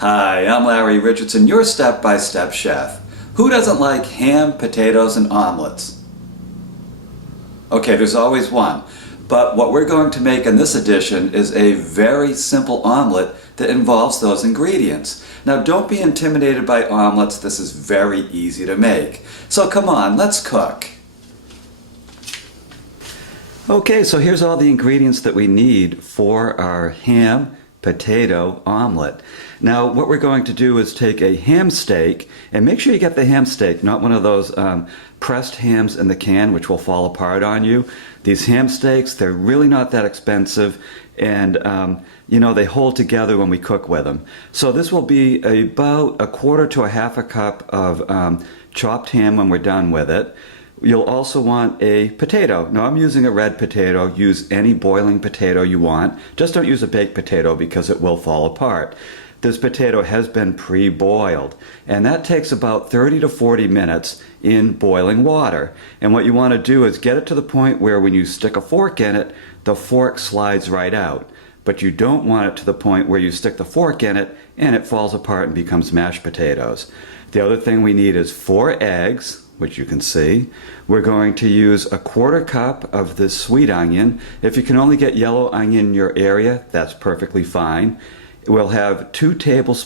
Hi, I'm Larry Richardson, your step-by-step chef. Who doesn't like ham, potatoes, and omelets? Okay, there's always one. But what we're going to make in this edition is a very simple omelet that involves those ingredients. Now, don't be intimidated by omelets. This is very easy to make. So come on, let's cook. Okay, so here's all the ingredients that we need for our ham, potato omelet. Now what we're going to do is take a ham steak, and make sure you get the ham steak, not one of those pressed hams in the can which will fall apart on you. These ham steaks, they're really not that expensive, and you know, they hold together when we cook with them. So this will be about a quarter to a half a cup of chopped ham when we're done with it. You'll also want a potato. Now I'm using a red potato. Use any boiling potato you want. Just don't use a baked potato because it will fall apart. This potato has been pre-boiled, and that takes about 30 to 40 minutes in boiling water. And what you want to do is get it to the point where when you stick a fork in it, the fork slides right out. But you don't want it to the point where you stick the fork in it and it falls apart and becomes mashed potatoes. The other thing we need is 4 eggs, which you can see. We're going to use a quarter cup of this sweet onion. If you can only get yellow onion in your area, that's perfectly fine. We'll have 2 teaspoons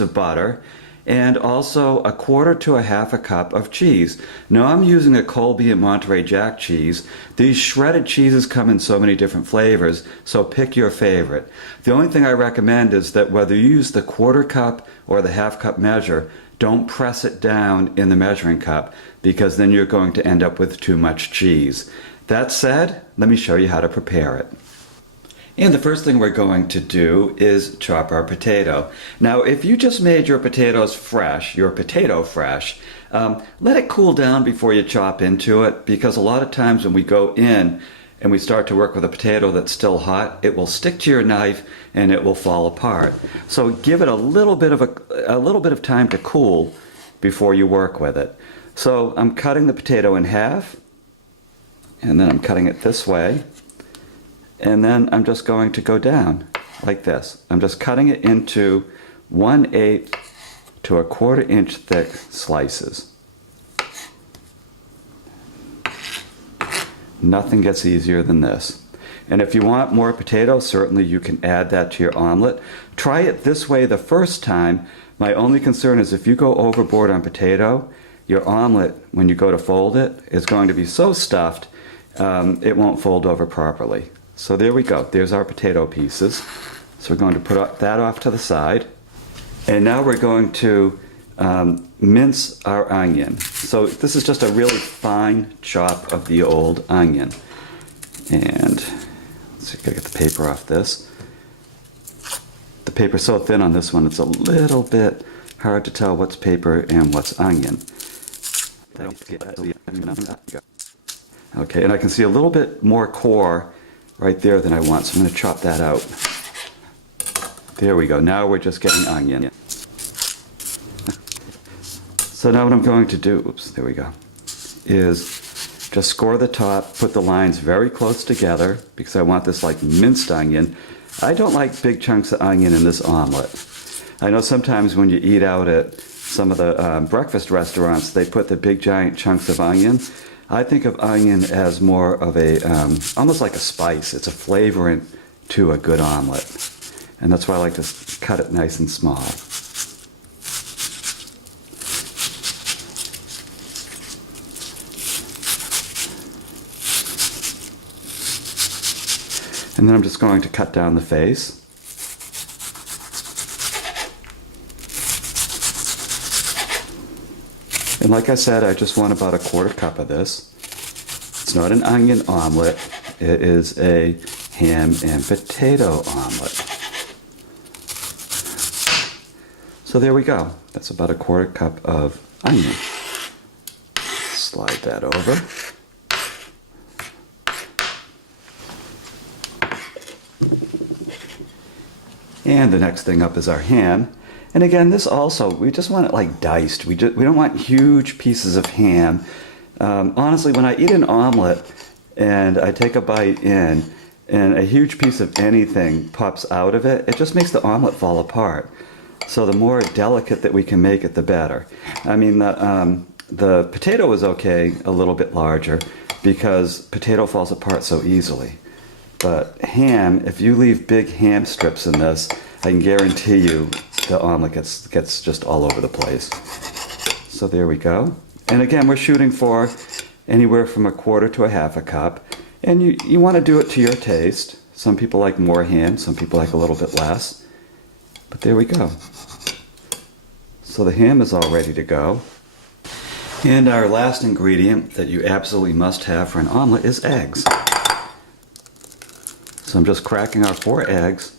of butter, and also a quarter to a half a cup of cheese. Now I'm using a Colby and Monterey Jack cheese. These shredded cheeses come in so many different flavors, so pick your favorite. The only thing I recommend is that whether you use the quarter cup or the half cup measure, don't press it down in the measuring cup, because then you're going to end up with too much cheese. That said, let me show you how to prepare it. And the first thing we're going to do is chop our potato. Now, if you just made your potatoes fresh, let it cool down before you chop into it, because a lot of times when we go in and we start to work with a potato that's still hot, it will stick to your knife and it will fall apart. So give it a little bit of time to cool before you work with it. So I'm cutting the potato in half, and then I'm cutting it this way. And then I'm just going to go down like this. I'm just cutting it into 1/8 to 1/4 inch thick slices. Nothing gets easier than this. And if you want more potato, certainly you can add that to your omelet. Try it this way the first time. My only concern is if you go overboard on potato, your omelet, when you go to fold it, is going to be so stuffed it won't fold over properly. So there we go. There's our potato pieces. So we're going to put that off to the side. And now we're going to mince our onion. So this is just a really fine chop of the old onion. And let's see, gotta get the paper off this. The paper's so thin on this one, it's a little bit hard to tell what's paper and what's onion. Okay, and I can see a little bit more core right there than I want, so I'm going to chop that out. There we go. Now we're just getting onion. So now what I'm going to do, oops, there we go, is just score the top, put the lines very close together, because I want this like minced onion. I don't like big chunks of onion in this omelet. I know sometimes when you eat out at some of the breakfast restaurants, they put the big giant chunks of onion. I think of onion as more of a, almost like a spice. It's a flavorant to a good omelet. And that's why I like to cut it nice and small. And then I'm just going to cut down the face. And like I said, I just want about a quarter cup of this. It's not an onion omelet, it is a ham and potato omelet. So there we go. That's about a quarter cup of onion. Slide that over. And the next thing up is our ham. And again, this also, we just want it like diced. We don't want huge pieces of ham. Honestly, when I eat an omelet and I take a bite in, and a huge piece of anything pops out of it, it just makes the omelet fall apart. So the more delicate that we can make it, the better. I mean, the potato is okay, a little bit larger, because potato falls apart so easily. But ham, if you leave big ham strips in this, I can guarantee you the omelet gets just all over the place. So there we go. And again, we're shooting for anywhere from 1/4 to 1/2 cup. And you want to do it to your taste. Some people like more ham, some people like a little bit less. But there we go. So the ham is all ready to go. And our last ingredient that you absolutely must have for an omelet is eggs. So I'm just cracking our 4 eggs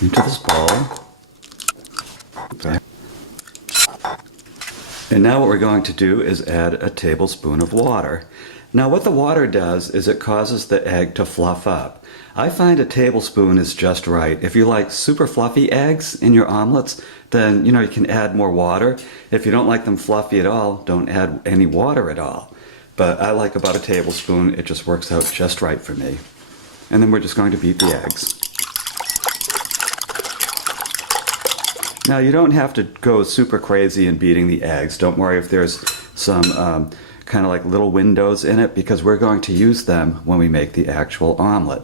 into this bowl. Okay. And now what we're going to do is add a tablespoon of water. Now what the water does is it causes the egg to fluff up. I find a tablespoon is just right. If you like super fluffy eggs in your omelets, then you can add more water. If you don't like them fluffy at all, don't add any water at all. But I like about a tablespoon. It just works out just right for me. And then we're just going to beat the eggs. Now you don't have to go super crazy in beating the eggs. Don't worry if there's some kind of like little windows in it, because we're going to use them when we make the actual omelet.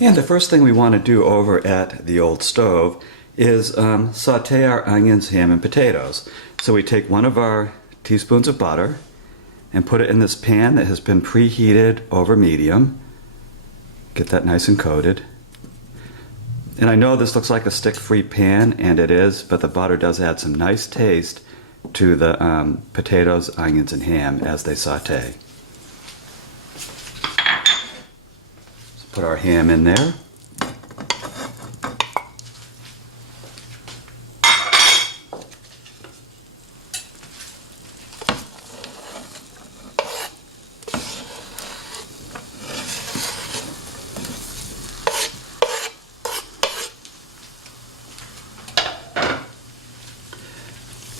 And the first thing we want to do over at the old stove is saute our onions, ham, and potatoes. So we take 1 of our teaspoons of butter and put it in this pan that has been preheated over medium. Get that nice and coated. And I know this looks like a stick-free pan, and it is, but the butter does add some nice taste to the potatoes, onions, and ham as they saute. So put our ham in there.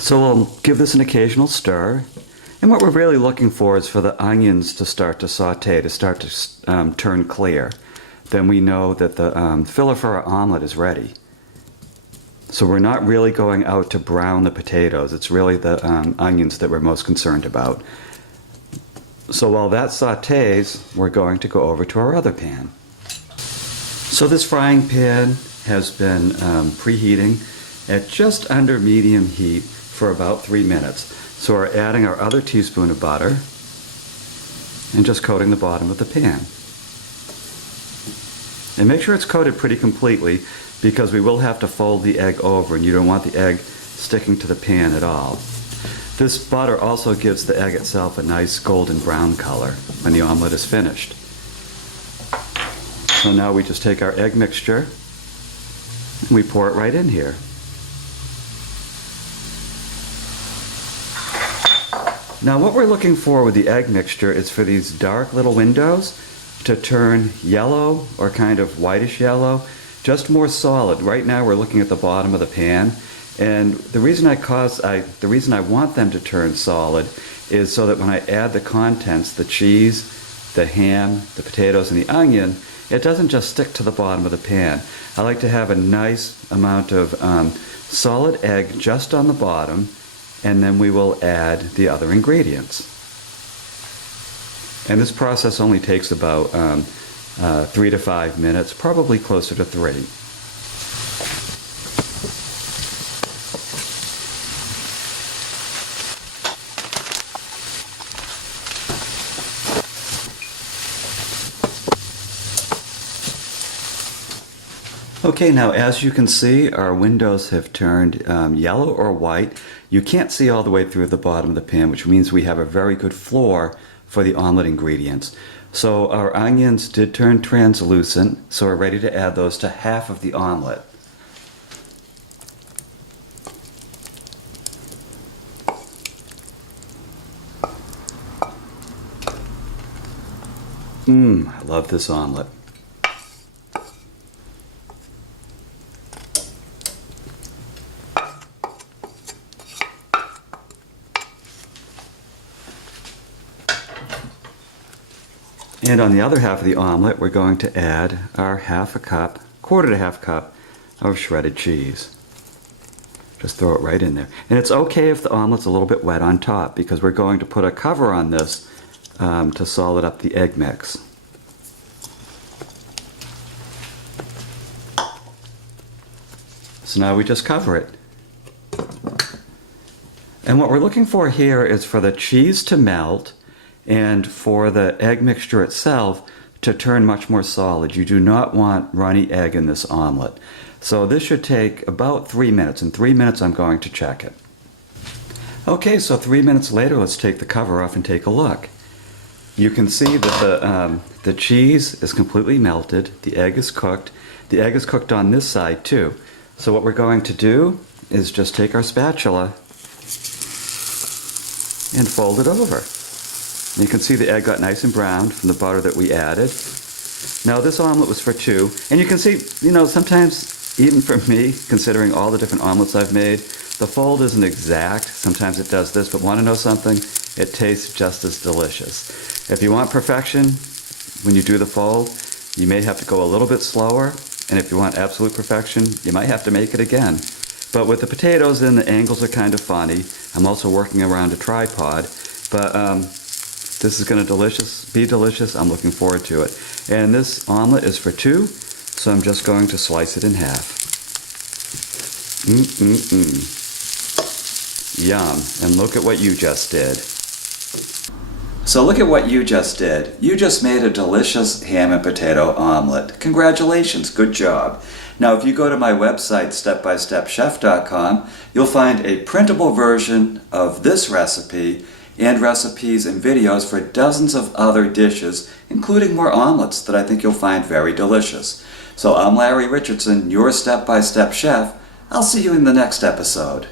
So we'll give this an occasional stir. And what we're really looking for is for the onions to start to saute, to start to turn clear. Then we know that the filler for our omelet is ready. So we're not really going out to brown the potatoes. It's really the onions that we're most concerned about. So while that sautés, we're going to go over to our other pan. So this frying pan has been preheating at just under medium heat for about 3 minutes. So we're adding our other teaspoon of butter and just coating the bottom of the pan. And make sure it's coated pretty completely, because we will have to fold the egg over, and you don't want the egg sticking to the pan at all. This butter also gives the egg itself a nice golden brown color when the omelet is finished. So now we just take our egg mixture and we pour it right in here. Now what we're looking for with the egg mixture is for these dark little windows to turn yellow or kind of whitish yellow, just more solid. Right now we're looking at the bottom of the pan, and the reason I want them to turn solid is so that when I add the contents, the cheese, the ham, the potatoes, and the onion, it doesn't just stick to the bottom of the pan. I like to have a nice amount of solid egg just on the bottom, and then we will add the other ingredients. And this process only takes about 3 to 5 minutes, probably closer to 3. Okay, now as you can see, our windows have turned yellow or white. You can't see all the way through the bottom of the pan, which means we have a very good floor for the omelet ingredients. So our onions did turn translucent, so we're ready to add those to half of the omelet. I love this omelet. And on the other half of the omelet, we're going to add our quarter to half cup of shredded cheese. Just throw it right in there. And it's okay if the omelet's a little bit wet on top, because we're going to put a cover on this to solid up the egg mix. So now we just cover it. And what we're looking for here is for the cheese to melt and for the egg mixture itself to turn much more solid. You do not want runny egg in this omelet. So this should take about 3 minutes. In 3 minutes I'm going to check it. Okay, so 3 minutes later, let's take the cover off and take a look. You can see that the cheese is completely melted. The egg is cooked. The egg is cooked on this side too. So what we're going to do is just take our spatula and fold it over. And you can see the egg got nice and browned from the butter that we added. Now this omelet was for two, and you can see, sometimes even for me, considering all the different omelets I've made, the fold isn't exact. Sometimes it does this, but want to know something? It tastes just as delicious. If you want perfection when you do the fold, you may have to go a little bit slower, and if you want absolute perfection, you might have to make it again. But with the potatoes in, the angles are kind of funny. I'm also working around a tripod, but this is going to be delicious. I'm looking forward to it. And this omelet is for two, so I'm just going to slice it in half. Yum. And look at what you just did. So look at what you just did. You just made a delicious ham and potato omelet. Congratulations, good job. Now if you go to my website, stepbystepchef.com, you'll find a printable version of this recipe and recipes and videos for dozens of other dishes, including more omelets that I think you'll find very delicious. So I'm Larry Richardson, your Step by Step Chef. I'll see you in the next episode.